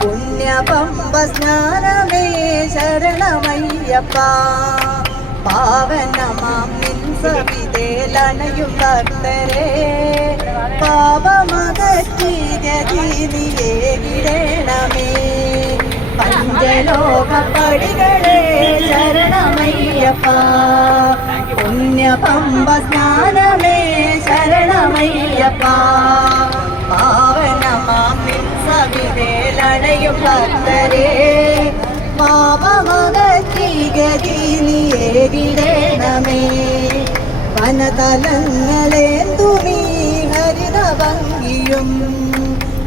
പുണ്യപമ്പ സ്നാനമേ ശരണമയ്യപ്പ. പാവനമാം സവിതേലണയും ഭക്തരെ വിടണമേ. പഞ്ചലോക പടികളെ ശരണമയ്യപ്പ. പുണ്യപമ്പ സ്നാനമേ ശരണമയ്യപ്പ. പാവനമാം സവിതേലടയും സവിതേലണയും പാപമകത്തിഗതി പാപമകറ്റി ഗതിനിയേ വിടണമേ വനതലങ്ങളേന്തുമീ ഹരിതഭംഗിയും.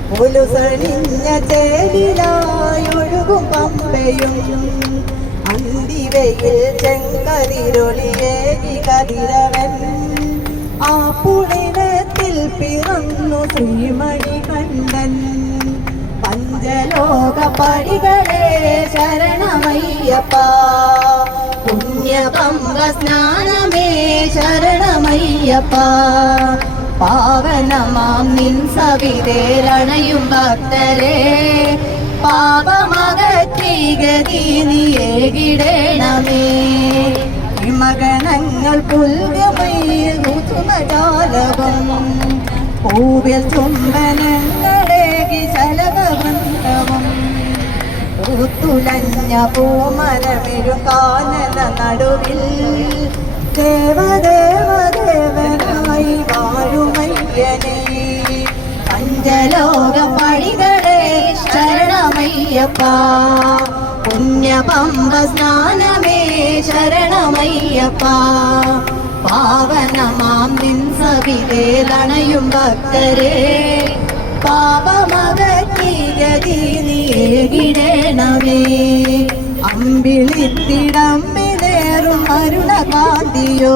പുലുസണിഞ്ഞ ചേലിലായൊഴുകും പമ്പയും. അന്തിവയിൽ പിറന്നു ശ്രീമണി കണ്ടൻ. പഞ്ചലോക പടികളെ ശരണമയ്യപ്പ. സ്നാനമേ ശരണമയ്യപ്പ. പാവനമാം നിൻ സവിതേരണയും ഭക്തരെ പാപമകറ്റി ഗതിനിയേകിടണമേ മകനങ്ങൾ പുൽകമയിൽ ഋതുമജാലകം പൂവിൽ ചുംബനങ്ങളേകി ചലകബന്ധവും ഋതുലഞ്ഞ പൂമരമിരു കാനന നടുവിൽ ദേവദേവദേവനായി വാഴുമയ്യനെ പഞ്ചലോക പടികളെ ശരണമയ്യപ്പ. പുണ്യപമ്പ സ്നാനമേ ശരണമയ്യപ്പ. പാവനമാം നിൻ സവിതേലണയും ഭക്തരെ. പാപമകറ്റി നീടേണമേ അമ്പിളിത്തിടമ്പിലേറും അരുണകാന്തിയോ.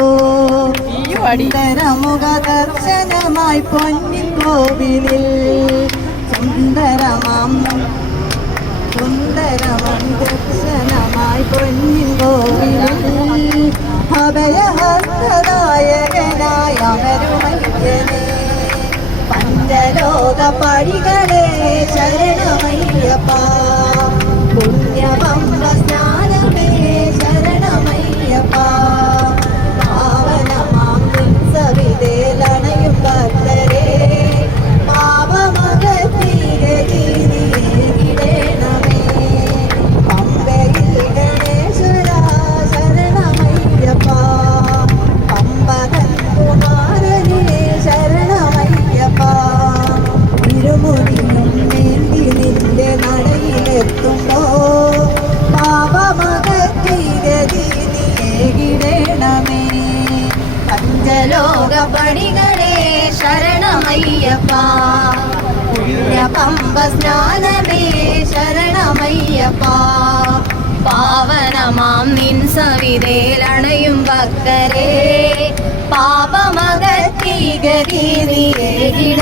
അടിതരമുഖ ദർശനമായി പൊന്നിൻ കോവിലിൽ. സുന്ദരമാം സുന്ദരമാം ദർശനമായി പൊന്നിൻ കോവിലിൽ പഞ്ചലോക പടികളെ ശരണമയ്യപ്പ. പണികളെ ശരണമയ്യപ്പ. പുണ്യപമ്പ സ്നാനമേ ശരണമയ്യപ്പ. പാവനമാം നിൻ സവിതേലണയും ഭക്തരെ. നീ ഗതിനിടേണമേ